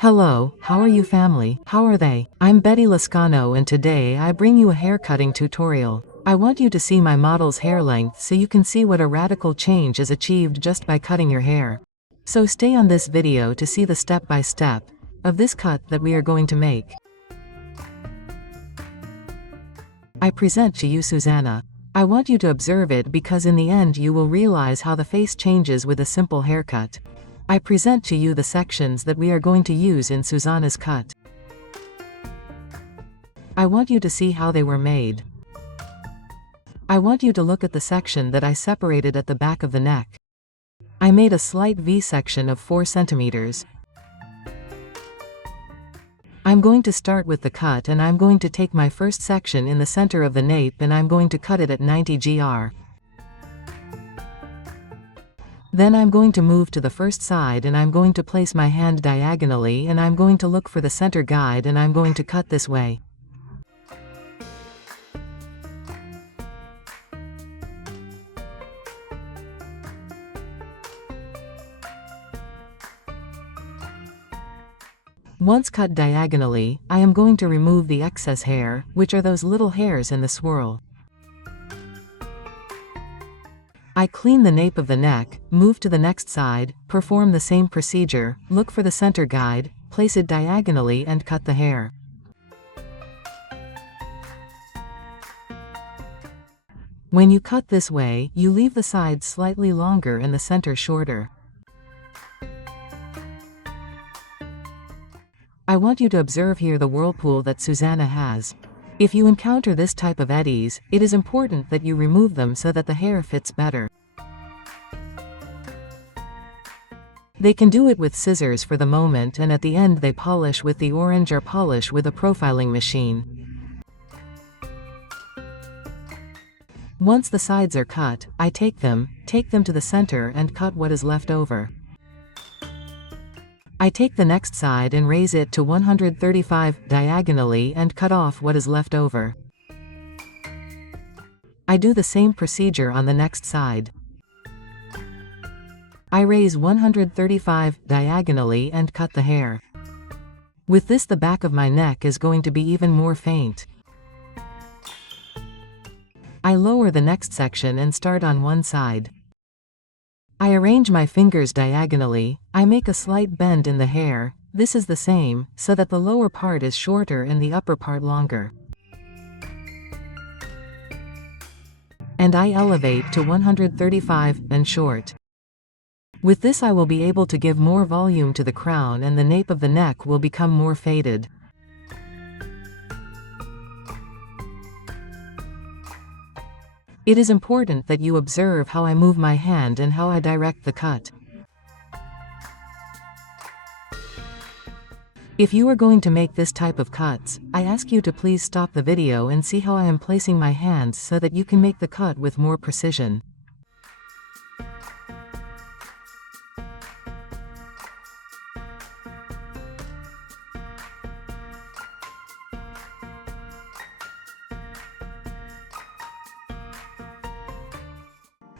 Hello, how are you family? How are they? I'm Betty Lascano and today I bring you a haircutting tutorial. I want you to see my model's hair length so you can see what a radical change is achieved just by cutting your hair. So stay on this video to see the step-by-step of this cut that we are going to make. I present to you Susanna. I want you to observe it because in the end you will realize how the face changes with a simple haircut. I present to you the sections that we are going to use in Susanna's cut. I want you to see how they were made. I want you to look at the section that I separated at the back of the neck. I made a slight V section of 4 centimeters. I'm going to start with the cut and I'm going to take my first section in the center of the nape and I'm going to cut it at 90 gr. Then I'm going to move to the first side and I'm going to place my hand diagonally and I'm going to look for the center guide and I'm going to cut this way. Once cut diagonally, I am going to remove the excess hair, which are those little hairs in the swirl. I clean the nape of the neck, move to the next side, perform the same procedure, look for the center guide, place it diagonally and cut the hair. When you cut this way, you leave the sides slightly longer and the center shorter. I want you to observe here the whirlpool that Susanna has. If you encounter this type of eddies, it is important that you remove them so that the hair fits better. They can do it with scissors for the moment and at the end they polish with the orange or polish with a profiling machine. Once the sides are cut, I take them to the center and cut what is left over. I take the next side and raise it to 135 diagonally and cut off what is left over. I do the same procedure on the next side. I raise 135 diagonally and cut the hair. With this, the back of my neck is going to be even more faint. I lower the next section and start on one side. I arrange my fingers diagonally, I make a slight bend in the hair, this is the same, so that the lower part is shorter and the upper part longer. And I elevate to 135 and short. With this I will be able to give more volume to the crown and the nape of the neck will become more faded. It is important that you observe how I move my hand and how I direct the cut. If you are going to make this type of cuts, I ask you to please stop the video and see how I am placing my hands so that you can make the cut with more precision.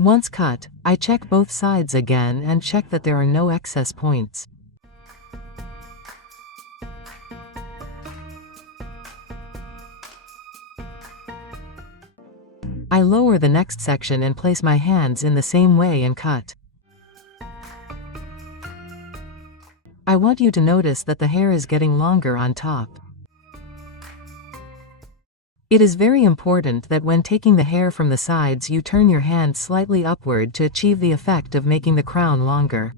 Once cut, I check both sides again and check that there are no excess points. I lower the next section and place my hands in the same way and cut. I want you to notice that the hair is getting longer on top. It is very important that when taking the hair from the sides you turn your hand slightly upward to achieve the effect of making the crown longer.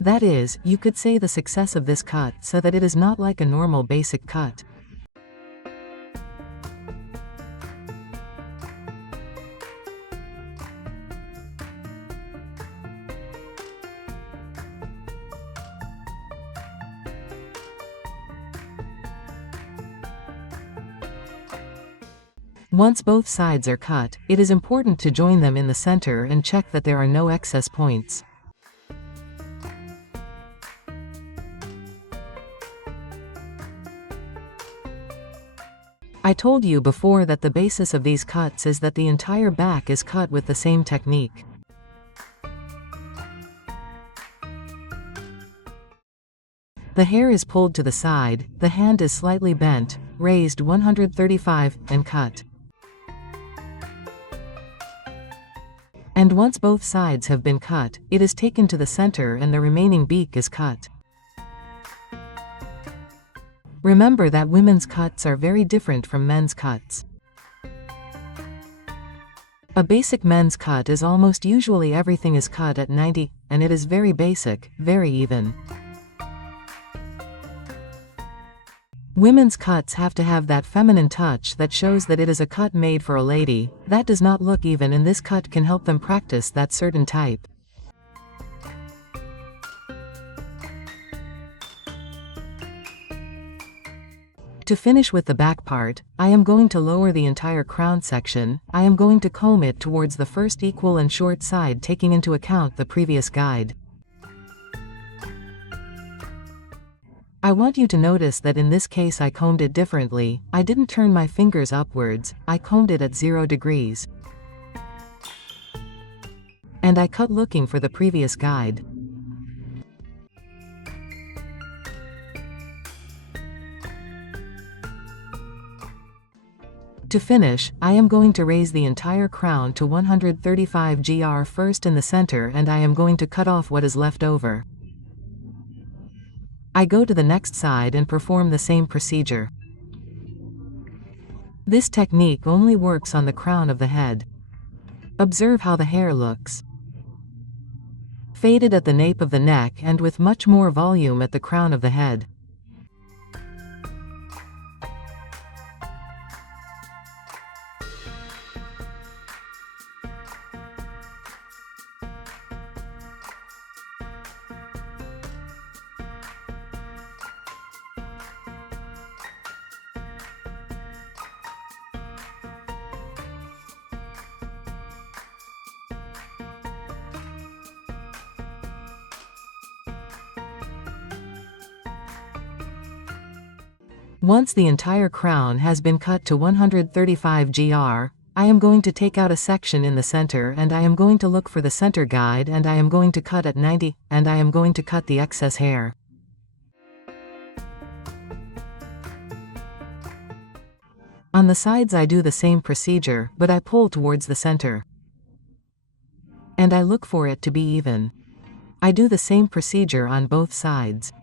That is, you could say the success of this cut so that it is not like a normal basic cut. Once both sides are cut, it is important to join them in the center and check that there are no excess points. I told you before that the basis of these cuts is that the entire back is cut with the same technique. The hair is pulled to the side, the hand is slightly bent, raised 135, and cut. And once both sides have been cut, it is taken to the center and the remaining beak is cut. Remember that women's cuts are very different from men's cuts. A basic men's cut is almost usually everything is cut at 90, and it is very basic, very even. Women's cuts have to have that feminine touch that shows that it is a cut made for a lady. That does not look even, and this cut can help them practice that certain type. To finish with the back part, I am going to lower the entire crown section. I am going to comb it towards the first equal and short side, taking into account the previous guide. I want you to notice that in this case I combed it differently. I didn't turn my fingers upwards, I combed it at 0 degrees. And I cut looking for the previous guide. To finish, I am going to raise the entire crown to 135 gr first in the center, and I am going to cut off what is left over. I go to the next side and perform the same procedure. This technique only works on the crown of the head. Observe how the hair looks. Faded at the nape of the neck and with much more volume at the crown of the head. Once the entire crown has been cut to 135 gr, I am going to take out a section in the center, and I am going to look for the center guide, and I am going to cut at 90, and I am going to cut the excess hair. On the sides I do the same procedure, but I pull towards the center. And I look for it to be even. I do the same procedure on both sides.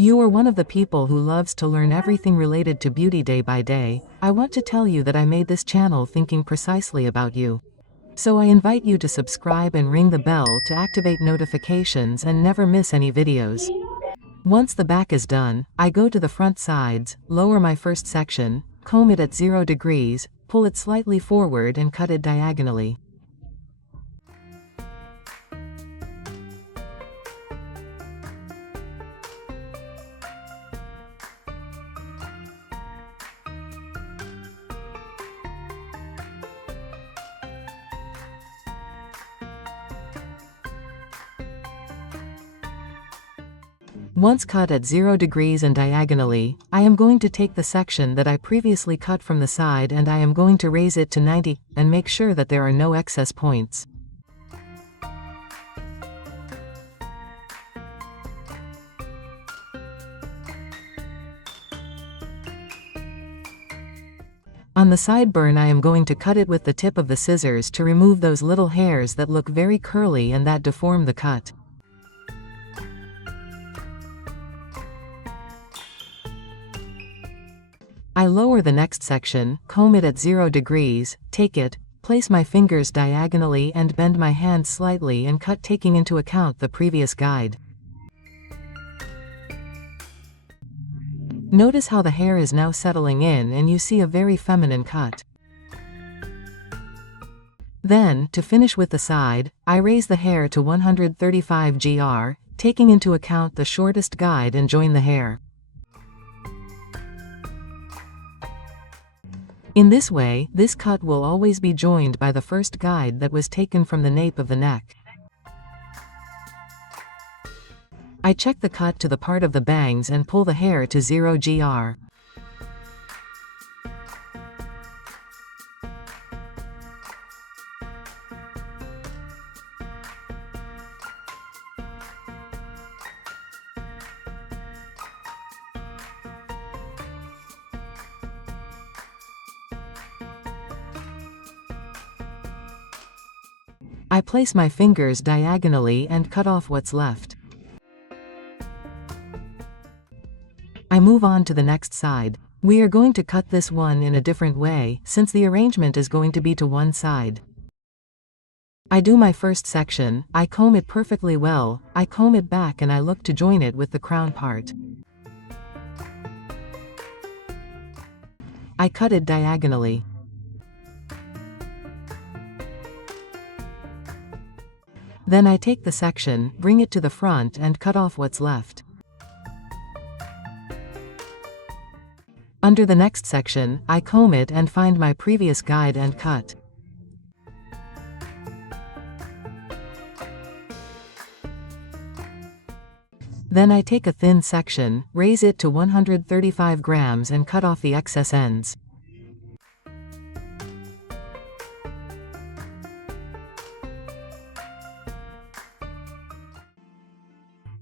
You are one of the people who loves to learn everything related to beauty day by day. I want to tell you that I made this channel thinking precisely about you. So I invite you to subscribe and ring the bell to activate notifications and never miss any videos. Once the back is done, I go to the front sides, lower my first section, comb it at 0 degrees, pull it slightly forward and cut it diagonally. Once cut at 0 degrees and diagonally, I am going to take the section that I previously cut from the side and I am going to raise it to 90, and make sure that there are no excess points. On the sideburn I am going to cut it with the tip of the scissors to remove those little hairs that look very curly and that deform the cut. I lower the next section, comb it at 0 degrees, take it, place my fingers diagonally and bend my hand slightly and cut, taking into account the previous guide. Notice how the hair is now settling in and you see a very feminine cut. Then, to finish with the side, I raise the hair to 135 gr, taking into account the shortest guide, and join the hair. In this way, this cut will always be joined by the first guide that was taken from the nape of the neck. I check the cut to the part of the bangs and pull the hair to 0 gr. I place my fingers diagonally and cut off what's left. I move on to the next side. We are going to cut this one in a different way, since the arrangement is going to be to one side. I do my first section, I comb it perfectly well, I comb it back and I look to join it with the crown part. I cut it diagonally. Then I take the section, bring it to the front and cut off what's left. Under the next section, I comb it and find my previous guide and cut. Then I take a thin section, raise it to 135 grams and cut off the excess ends.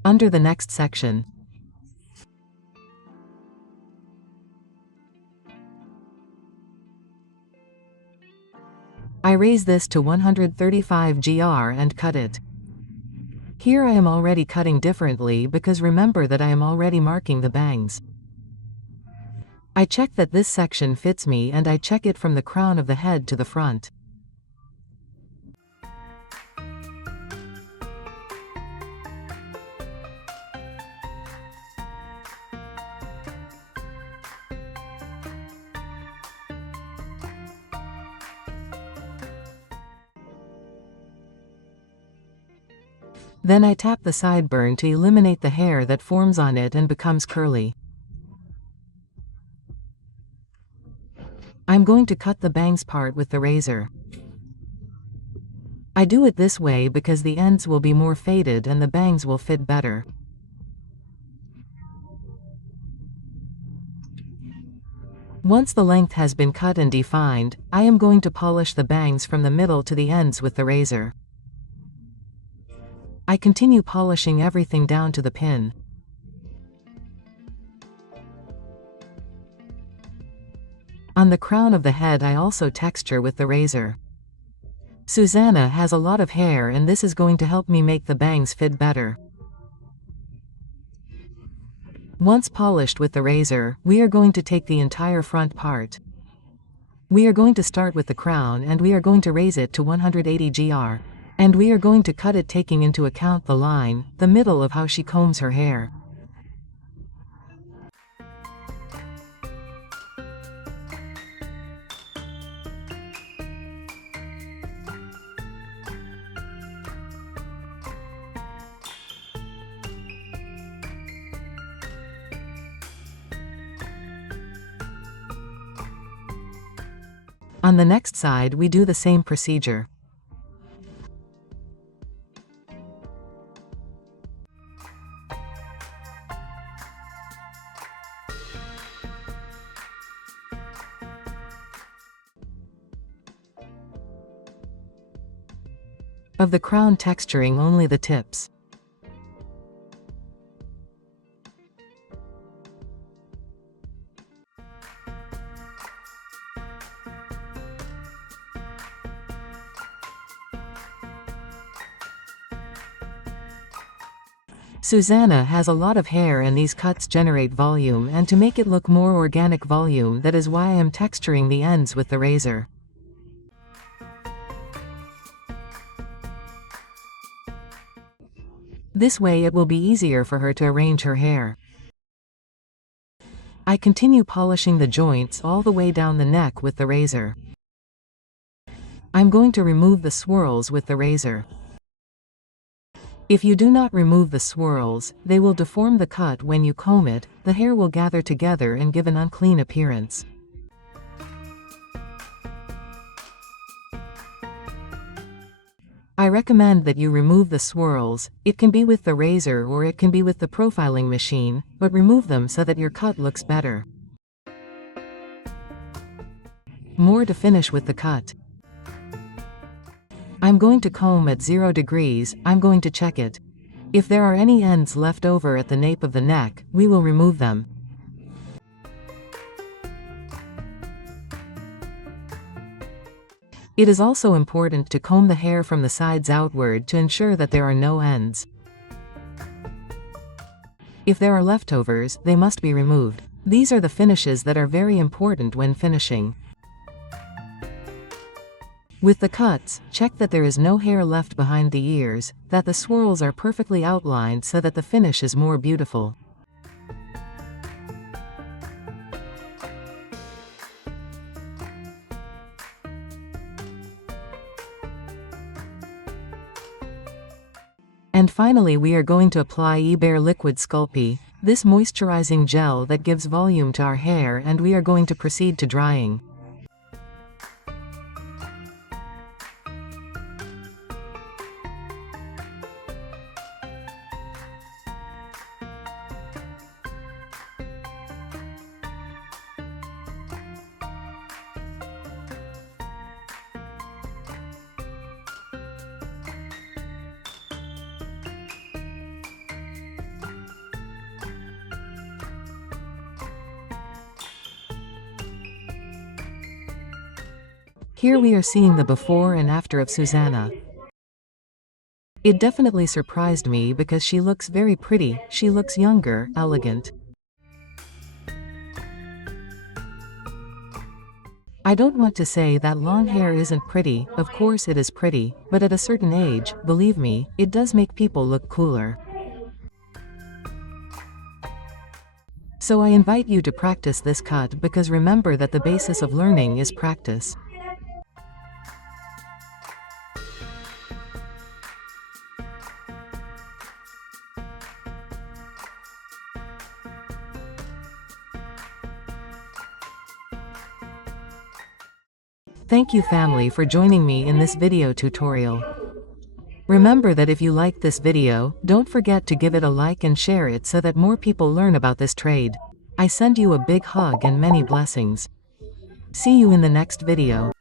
Under the next section, I raise this to 135 gr and cut it. Here I am already cutting differently because remember that I am already marking the bangs. I check that this section fits me and I check it from the crown of the head to the front. Then I tap the sideburn to eliminate the hair that forms on it and becomes curly. I'm going to cut the bangs part with the razor. I do it this way because the ends will be more faded and the bangs will fit better. Once the length has been cut and defined, I am going to polish the bangs from the middle to the ends with the razor. I continue polishing everything down to the pin. On the crown of the head I also texture with the razor. Susanna has a lot of hair and this is going to help me make the bangs fit better. Once polished with the razor, we are going to take the entire front part. We are going to start with the crown and we are going to raise it to 180 gr. And we are going to cut it taking into account the line, the middle of how she combs her hair. On the next side we do the same procedure. Of the crown texturing only the tips. Susanna has a lot of hair and these cuts generate volume, and to make it look more organic volume, that is why I am texturing the ends with the razor. This way it will be easier for her to arrange her hair. I continue polishing the joints all the way down the neck with the razor. I'm going to remove the swirls with the razor. If you do not remove the swirls, they will deform the cut when you comb it, the hair will gather together and give an unclean appearance. I recommend that you remove the swirls. It can be with the razor or it can be with the profiling machine, but remove them so that your cut looks better. More to finish with the cut. I'm going to comb at 0 degrees, I'm going to check it. If there are any ends left over at the nape of the neck, we will remove them. It is also important to comb the hair from the sides outward to ensure that there are no ends. If there are leftovers, they must be removed. These are the finishes that are very important when finishing. With the cuts, check that there is no hair left behind the ears, that the swirls are perfectly outlined so that the finish is more beautiful. And finally we are going to apply eBaer Liquid Sculpey, this moisturizing gel that gives volume to our hair, and we are going to proceed to drying. Here we are seeing the before and after of Susanna. It definitely surprised me because she looks very pretty, she looks younger, elegant. I don't want to say that long hair isn't pretty, of course it is pretty, but at a certain age, believe me, it does make people look cooler. So I invite you to practice this cut because remember that the basis of learning is practice. Thank you family for joining me in this video tutorial. Remember that if you liked this video, don't forget to give it a like and share it so that more people learn about this trade. I send you a big hug and many blessings. See you in the next video.